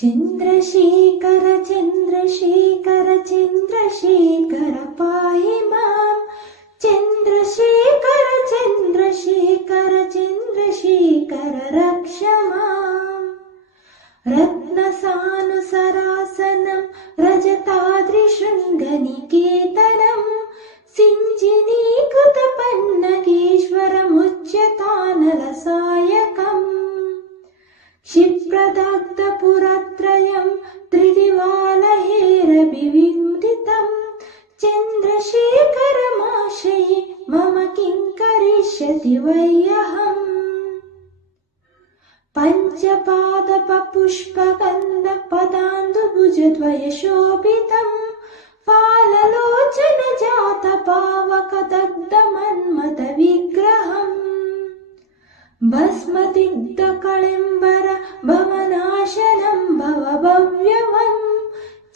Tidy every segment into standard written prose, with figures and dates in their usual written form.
चन्द्रशेखर चन्द्रशेखर चन्द्रशेखर पाहि मां चन्द्रशेखर चन्द्रशेखर चन्द्रशेखर रक्ष माम् रत्नसानुसरासनं रजताद्रिशृङ्गनिकेतनं सिञ्चिनीकृतपन्नगेश्वरमुच्यतानलसायकम् क्षिप्रदग्धपुरत्रयं त्रिदिवालहेरभिविन्दितं चन्द्रशेखरमाश्रये मम किं करिष्यति वैयहम् पञ्चपादपपुष्पगन्धपदाम्बुजद्वयशोभितं फाललोचनजातपावकदग्धमन्मथविग्रहम् भस्मदिग्धकळेम्बर भवनाशनं भवभव्यवम्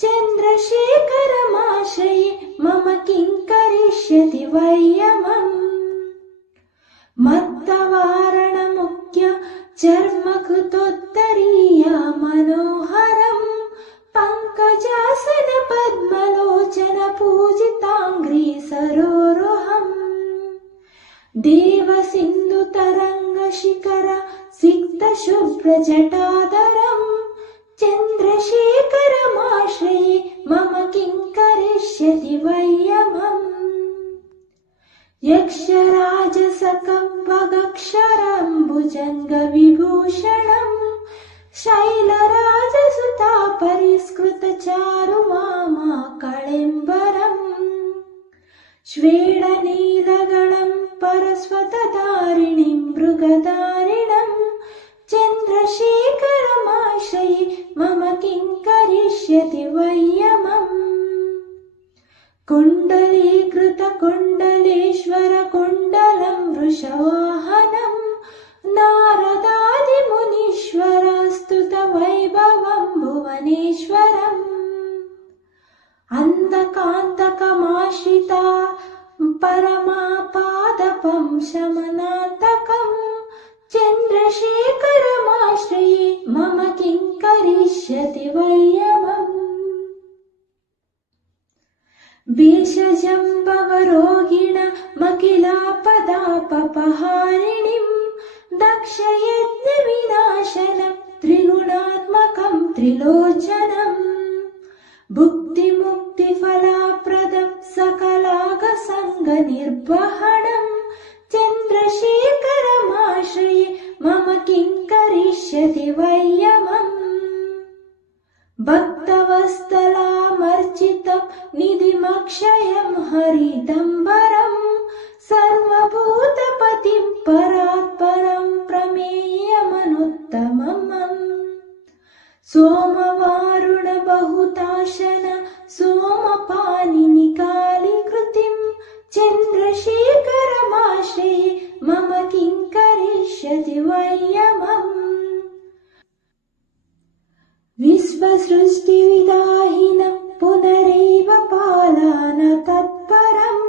चन्द्रशेखरमाश्रये मम किं करिष्यति वैयमम् मत्तवारणमुख्य चर्मकृतोत्तरीया मनोहरम् पङ्कजासन पद्मलोचन पूजिताङ्घ्रि सरोरुहम् देवसिन्धुतरङ्गशिखर सिक्तशुभ्रजटाधरम् चन्द्रशेखरमाश्रये मम किं करिष्यति वैयमम् यक्षराजसकम्भगक्षरम्भुजङ्गविभूषणम् शैलराजसुतापरिष्कृतचारुवामाकळेम्बरम् श्वेडनीलगणं परस्वतधारिणीं मृगधारिणम् चन्द्रशेखरमाश्रये मम किं करिष्यति वैयमम् कुण्डलीकृतकुण्डलेश्वरकुण्डलं वृषवाहनं नारदादिमुनीश्वरस्तुतवैभवं भुवनेश्वरम् अन्धकान्तकमाश्रिता परमापादपं शमनान्तकम् चन्द्रशेखरमाश्रये मम किं करिष्यति वैयमम् भेषजम्बवरोहिणमखिलापदापहारिणीं दक्षयज्ञविनाशनं त्रिगुणात्मकं त्रिलोचनम् भुक्तिमुक्तिफलाप्रदं सकलागसङ्गनिर्वहणं चन्द्रशेखरमाश्रये मम किं करिष्यति वैयमम् भक्तवत्सलामर्चितं निधिमक्षयं हरिदम्बरं सर्वभूतपतिं परात्परं प्रमेयमनुत्तमम् सोमवारुणबहुताशन सोमपानिनिकालीकृतिं चन्द्रशेखरमाश्रये मम किं करिष्यति वैयमम् विश्वसृष्टिविदाहिनं पुनरेव पालन तत्परं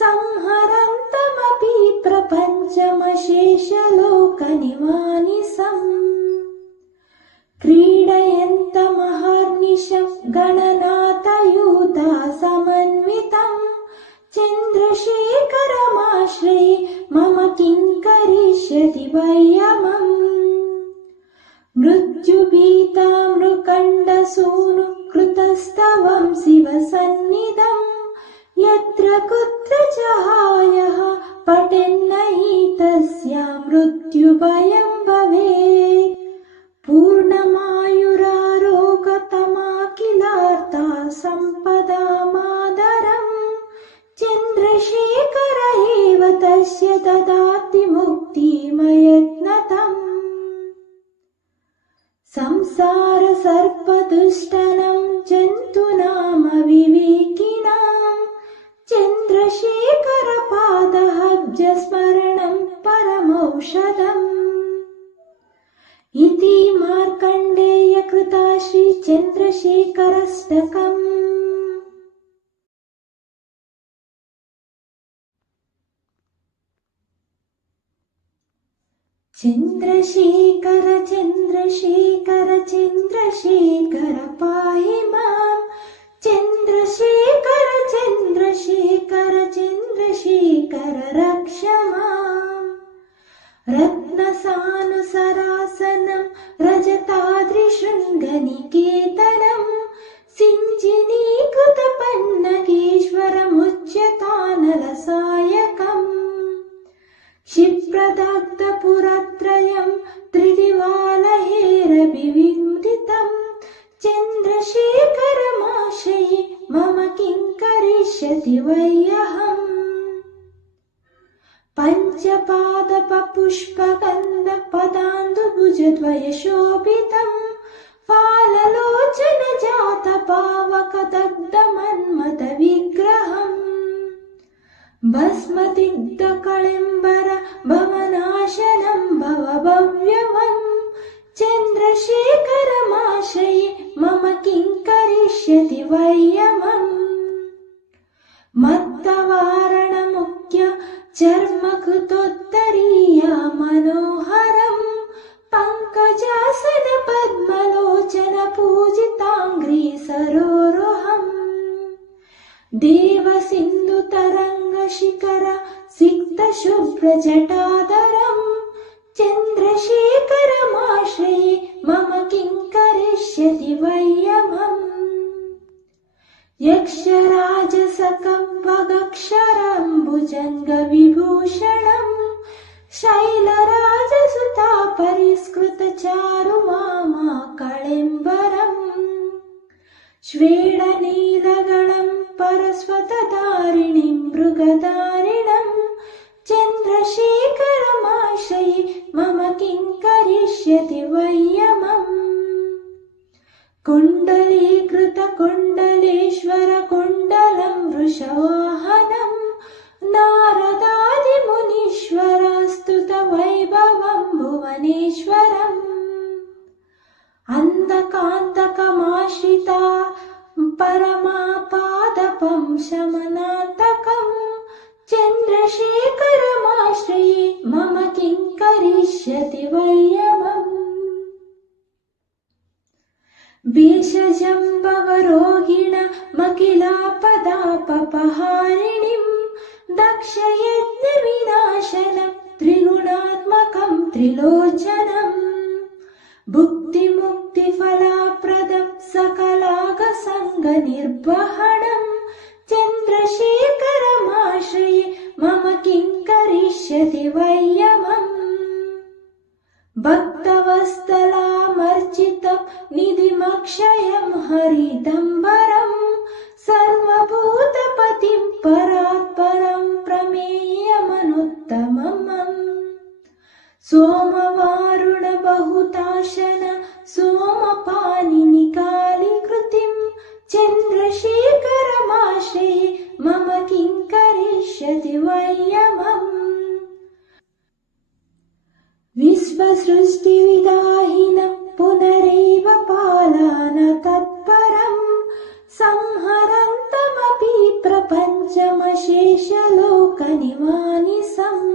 संहरन्तमपि प्रपञ्चमशेषलोकनिवानिसम् क्रीडयन्तमहर्निशं गणनाथयूता समन्वितं चन्द्रशेखरमाश्रये मम किं करिष्यति वैयमम् मृत्युभीता मृकण्डसूनुकृतस्तवं शिवसन्निधं यत्र कुत्र चाहायः पठेन्नहि तस्य मृत्युभयं भवेत् पूर्णमायुरारोगतमाखिलार्ता सम्पदामादरम् चन्द्रशेखर एव तस्य ददाति मुक्तिमयत्नतम् संसारसर्पदुष्टनं जन्तूनाम विवेकिनां चन्द्रशेखरपादहब्जस्मरणं परमौषधम् इति मार्कण्डेयकृता श्रीचन्द्रशेखराष्टकम्। चन्द्रशेखर चन्द्रशेखर चन्द्रशेखर पाहि माम् चन्द्रशेखर चन्द्रशेखर चन्द्रशेखर रक्ष माम् रत्नसानुसरासनं रजताद्रिशृङ्गनिकेतनम् सिञ्जिनीकृतपन्नगेश्वरमुच्यतानलसायकम् क्षिप्रदग्धपुरत्रयम् त्रिदिवालहेरभिविन्दितम् चन्द्रशेखरमाश्रये मम किं करिष्यति वैयहम् पञ्चपादपपुष्पगन्धपदाम्बुजद्वयशोभितम् फाललोचनजातपावकदग्धमन्मथविग्रहम् भस्मदिग्धकळिम्बर भवनाशनं भवभव्यवम् चन्द्रशेखरमाश्रये मम किं करिष्यति वैयमम् मत्तवारणमुख्य चर्मकृतोत्तरीया मनोहरम् पङ्कजासन पद्मलोचन पूजिताङ्घ्रि सरोरुहम् देवसिन्धुतरङ्गशिखर सिक्तशुभ्रजटाधरम् चन्द्रशेखरमाश्रये मम किं करिष्यति वैयमम् यक्षराजसकम्भगक्षरम्भुजङ्गविभूषणम् शैलराजसुता परिष्कृतचारुवामाकळिम्बरम् श्वेडनीलगणम् परस्वतधारिणीं मृगधारिणम् चन्द्रशेखरमाश्रये मम किं करिष्यति वैयमम् कुण्डलीकृतकुण्डलेश्वरकुण्डलम् वृषवाहनम् नारदादिमुनीश्वरस्तुतवैभवम् भुवनेश्वरम् अन्धकान्तकमाश्रिता परमापादपं शमनान्तकम् चन्द्रशेखरमाश्रये मम किं करिष्यति वैयमम् भेषजम्बवरोहिणमखिलापदापहारिणीम् दक्षयज्ञविनाशनम् त्रिगुणात्मकम् त्रिलोचनम् भुक्तिमुक्तिफलाप्रदम् सकलागसङ्गनिर्वहणम् चन्द्रशेखरमाश्रये मम किं करिष्यति वैयमम् भक्तवत्सलामर्चितम् निधिमक्षयम् हरिदम्बरम् सर्वभूतपतिम् परात्परम् प्रमेयमनुत्तमम् सोमवारुणबहुताशन सोमपानिनिकालिकृतिम् चन्द्रशेखरमाश्रये मम किं करिष्यति वैयमम् विश्वसृष्टिविदाहिनं पुनरेव पालन तत्परम् संहरन्तमपि प्रपञ्चमशेषलोकनिवानिसम्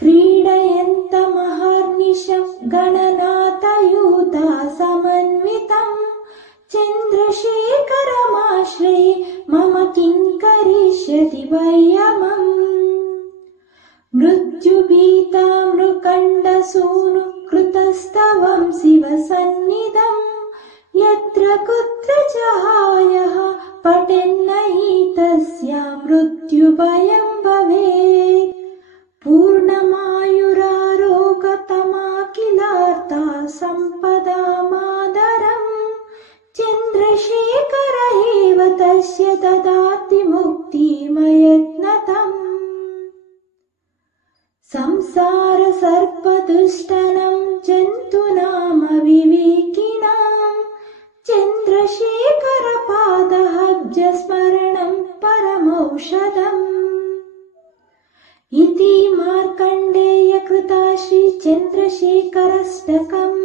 क्रीडयन्तमहर्निशं गणनाथयूता समन्वितम् चन्द्रशेखरमाश्रये मम किं करिष्यति वैयमम् मृत्युभीता मृकण्डसूनु कृतस्तवं शिवसन्निधम् यत्र कुत्र चाहायः पठेन्नहि तस्य मृत्युभयं भवेत् पूर्णमायुरारोगतमाखिलार्ता सम्पदामादरम् चन्द्रशेखर एव तस्य ददाति मुक्तिमयत्नतम् संसार सर्पदुष्टनं जन्तूनाम विवेकिनां चन्द्रशेखर पादहब्जस्मरणं परमौषधम् इति मार्कण्डेय कृता श्री चन्द्रशेखराष्टकम्।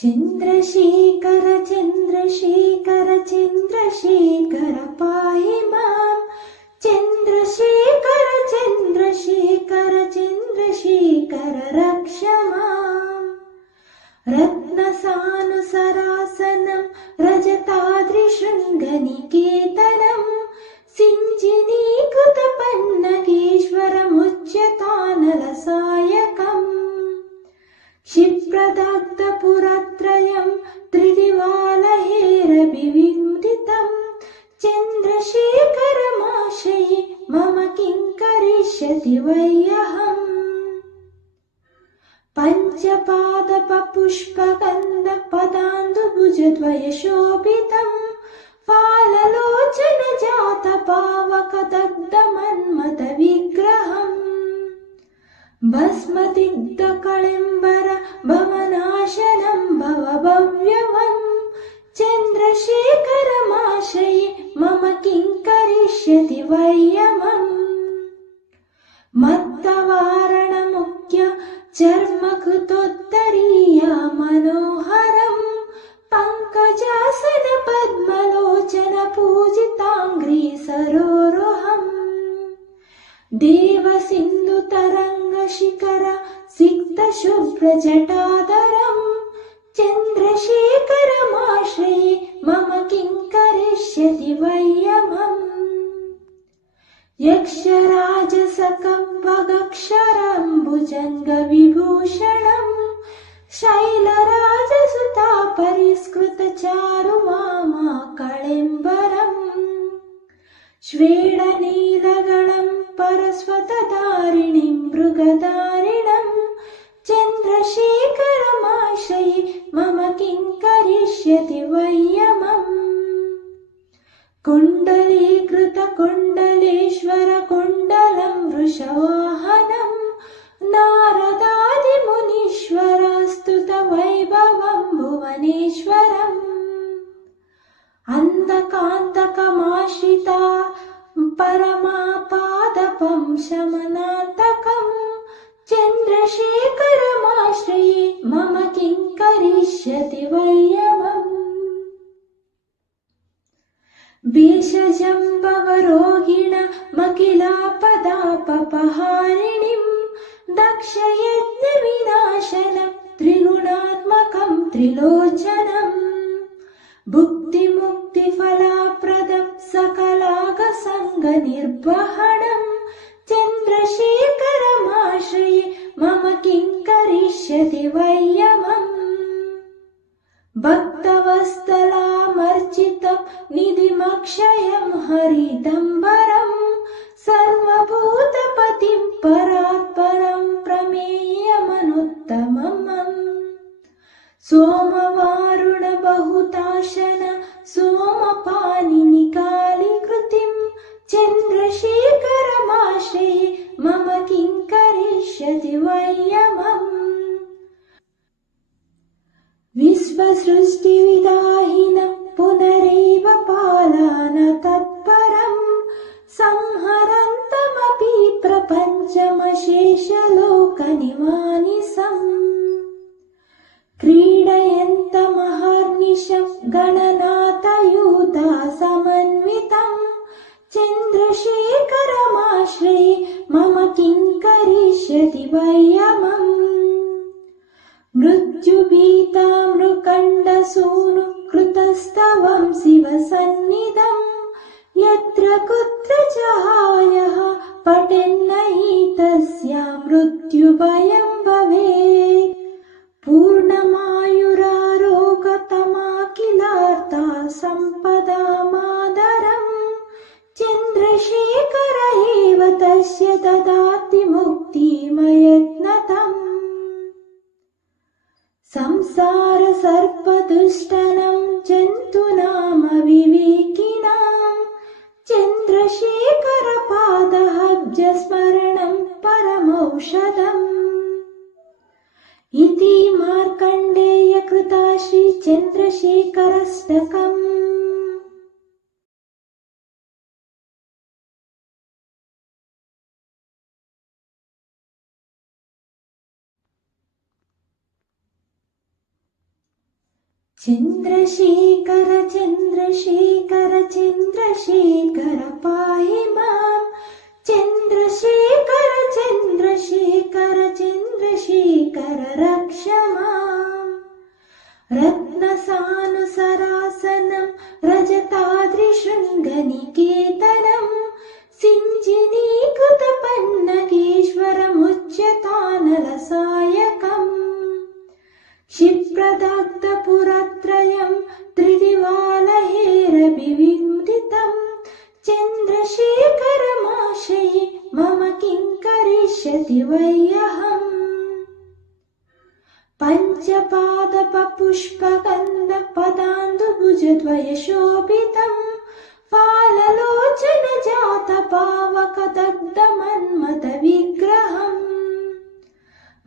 चन्द्रशेखर चन्द्रशेखर चन्द्रशेखर पाहि माम् चन्द्रशेखर चन्द्रशेखर चन्द्रशेखर रक्ष माम् रत्नसानुसरासनं रजताद्रिशृङ्गनिकेतनं सिञ्जिनीकृतपन्नगेश्वरमुच्यतानलसायकम् क्षिप्रदग्धपुरत्रयं त्रिदिवालहेरभिविन्दितं चन्द्रशेखरमाश्रये मम किं करिष्यति वैयहम् पञ्चपादपपुष्पगन्धपदाम्बुजद्वयशोभितं फाललोचनजातपावकदग्धमन्मथविग्रहम् भस्मदिग्धकळिम्बर भवनाशनं भवभव्यवम् चन्द्रशेखरमाश्रये मम किं करिष्यति वैयमम् मत्तवारणमुख्य चर्मकृतोत्तरीया मनोहरम् पङ्कजासन पद्मलोचन पूजिताङ्घ्रि सरोरुहम् देवसिन्धुतरङ्गशिखर सिक्तशुभ्रजटाधरम् चन्द्रशेखरमाश्रये मम किं करिष्यति वैयमम् यक्षराजसकम्भगक्षरम्भुजङ्गविभूषणम् शैलराजसुतापरिष्कृतचारुवामाकळिम्बरम् श्वेडनीलगणं परस्वतधारिणीं मृगधारिणम् चन्द्रशेखरमाश्रये मम किं करिष्यति वैयमम् कुण्डलीकृतकुण्डलेश्वरकुण्डलं वृषवाहनं नारदादिमुनीश्वरस्तुतवैभवं भुवनेश्वरम् अन्धकान्तकमाश्रिता परमापादपं शमनान्तकम् चन्द्रशेखरमाश्रये मम किं करिष्यति वैयमम् भेषजम्बवरोगिणमखिलापदापहारिणीं दक्षयज्ञविनाशनं त्रिगुणात्मकं त्रिलोचनम् भुक्तिमुक्तिफलाप्रदं सकलागसङ्गनिर्वहणं चन्द्रशेखरमाश्रये मम किं करिष्यति वैयमम् भक्तवत्सलामर्चितं निधिमक्षयं हरिदम्बरं सर्वभूतपतिं परात्परं प्रमेयमनुत्तमम् सोमवारुणबहुताशन सोमपानिनिकालीकृतिं चन्द्रशेखरमाश्रये मम किं करिष्यति वैयमम् विश्वसृष्टिविदाहिनं पुनरेव पालन तत्परं संहरन्तमपि प्रपञ्चमशेषलोकनिवानिसम् क्रीडयन्तमहर्निशं गणनाथयूता समन्वितं चन्द्रशेखरमाश्रये मम किं करिष्यति वैयमम् मृत्युभीता मृकण्डसूनु कृतस्तवं शिवसन्निधं यत्र कुत्र जहायः पठेन्नहि तस्या मृत्युभयं भवेत् पूर्णमायुरारोगतमाखिलार्ता सम्पदामादरम् चन्द्रशेखर एव तस्य ददाति मुक्तिमयत्नतम् संसारसर्पदुष्टनं जन्तूनाम विवेकिनां चन्द्रशेखरपादहब्जस्मरणं परमौषधम् इति मार्कण्डेयकृता श्रीचन्द्रशेखराष्टकम्। चन्द्रशेखर चन्द्रशेखर चन्द्रशेखर पाहि माम् चन्द्रशेखर चन्द्रशेखर चन्द्रशेखर रक्ष माम् रत्नसानुसरासनम् रजताद्रिशृङ्गनिकेतनम् सिञ्चिनीकृतपन्नगेश्वरमुच्यतानलसायकम् क्षिप्रदग्धपुरत्रयम् त्रिदिवालहेरभिविन्दितम् चन्द्रशेखरमाश्रये मम किं करिष्यति वय्यहम् पञ्चपादपपुष्पगन्धपदाम्बुजद्वयशोभितम् फाललोचनजातपावकदग्धमन्मथविग्रहम्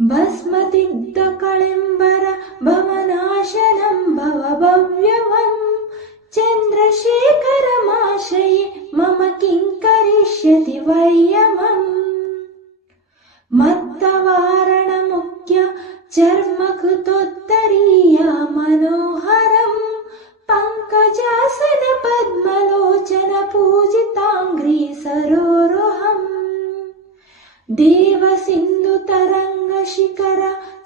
भस्मदिग्धकळिम्बर भवनाशनम् भवभव्यवम् चन्द्रशेखरमाश्रये मम किं करिष्यति वय्यमम् मत्तवारणमुख्य चर्मकृतोत्तरीया मनोहरम् पङ्कजासन पद्मलोचन पूजिताङ्घ्रि सरोरुहम् देवसिन्धुतरङ्गशिखर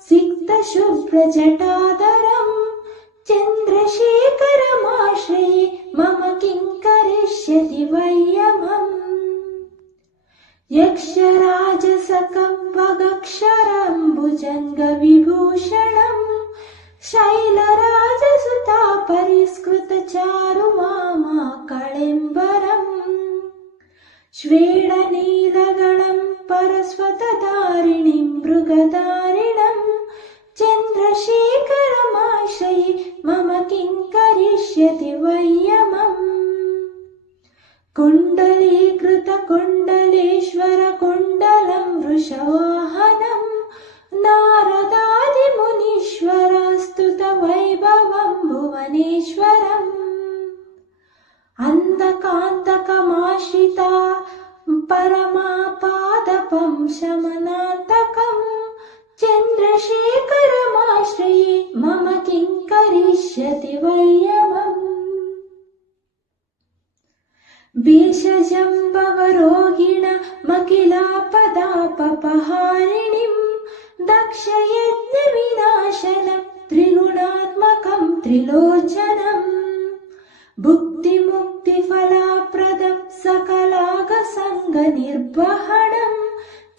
सिक्तशुभ्रजटाधरम् चन्द्रशेखरमाश्रये मम किं करिष्यति वय्यमम् यक्षराजसकम्भगक्षरम्भुजङ्गविभूषणम् शैलराजसुता परिष्कृतचारुवामाकळिम्बरम् श्वेडनीलगणम् परस्वतधारिणीम् मृगधारिणम् चन्द्रशेखरमाश्रये मम किं करिष्यति वय्यमम् कुण्डलीकृतकुण्डलेश्वरकुण्डलम् वृषवाहनम् नारदादिमुनीश्वरस्तुतवैभवम् भुवनेश्वरम् अन्धकान्तकमाश्रिता परमापादपम् शमनान्तकम् चन्द्रशेखरमाश्रये मम किं करिष्यति वय्यमम् भेषजम्बवरोगिणमखिलापदापहारिणीम् दक्षयज्ञविनाशनम् त्रिगुणात्मकम् त्रिलोचनम् भुक्तिमुक्तिफलाप्रदम् सकलागसङ्गनिर्वहणम्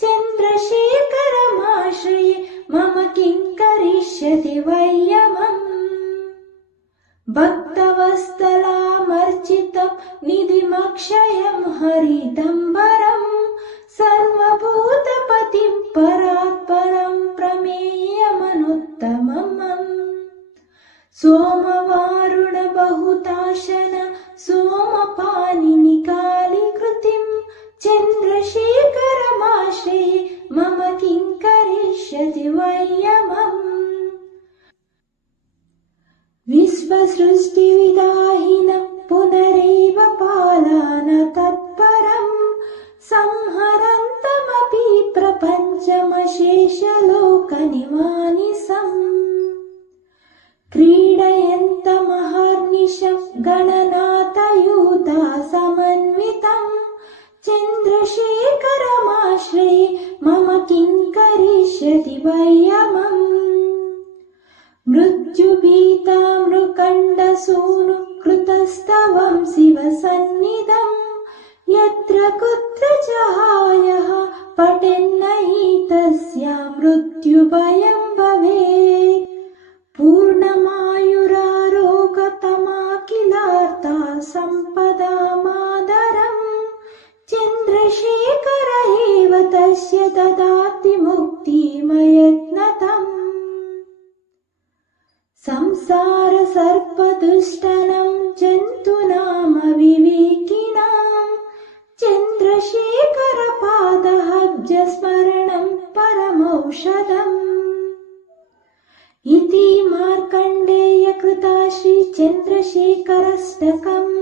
चन्द्रशेखरमाश्रये मम किं करिष्यति वय्यमम् भक्तवत्सलामर्चितम् निधिमक्षयम् हरिदम्बरम् सर्वभूतपतिम् परात्परम् प्रमेयमनुत्तमम् सोमवारुणबहुताशन सोमपानिनिकालिकृतिम् चन्द्रशेखरमाश्रये मम किं करिष्यति वय्यमम् विश्वसृष्टिविदाहिनम् पुनरेव पालन तत्परम् संहरन्तमपि प्रपञ्चमशेषलोकनिमानिसम् क्रीडयन्तमहर्निशम् गणनाथयूता समन्वितम् चन्द्रशेखरमाश्रये मम किं करिष्यति वय्यमम् मृत्युभीता मृकण्डसूनु कृतस्तवम् शिवसन्निधम् यत्र कुत्र च हायः पठेन्नहि तस्य मृत्युभयम् भवेत् पूर्णमायुरारोगतमाखिलार्ता सम्पदामादरम् चन्द्रशेखर एव तस्य ददाति मुक्तिमयत्नतम् संसार सर्पदुष्टनं जन्तूनाम विवेकिनां चन्द्रशेखर पादहब्जस्मरणं परमौषधम् इति मार्कण्डेय कृता श्री चन्द्रशेखराष्टकम्।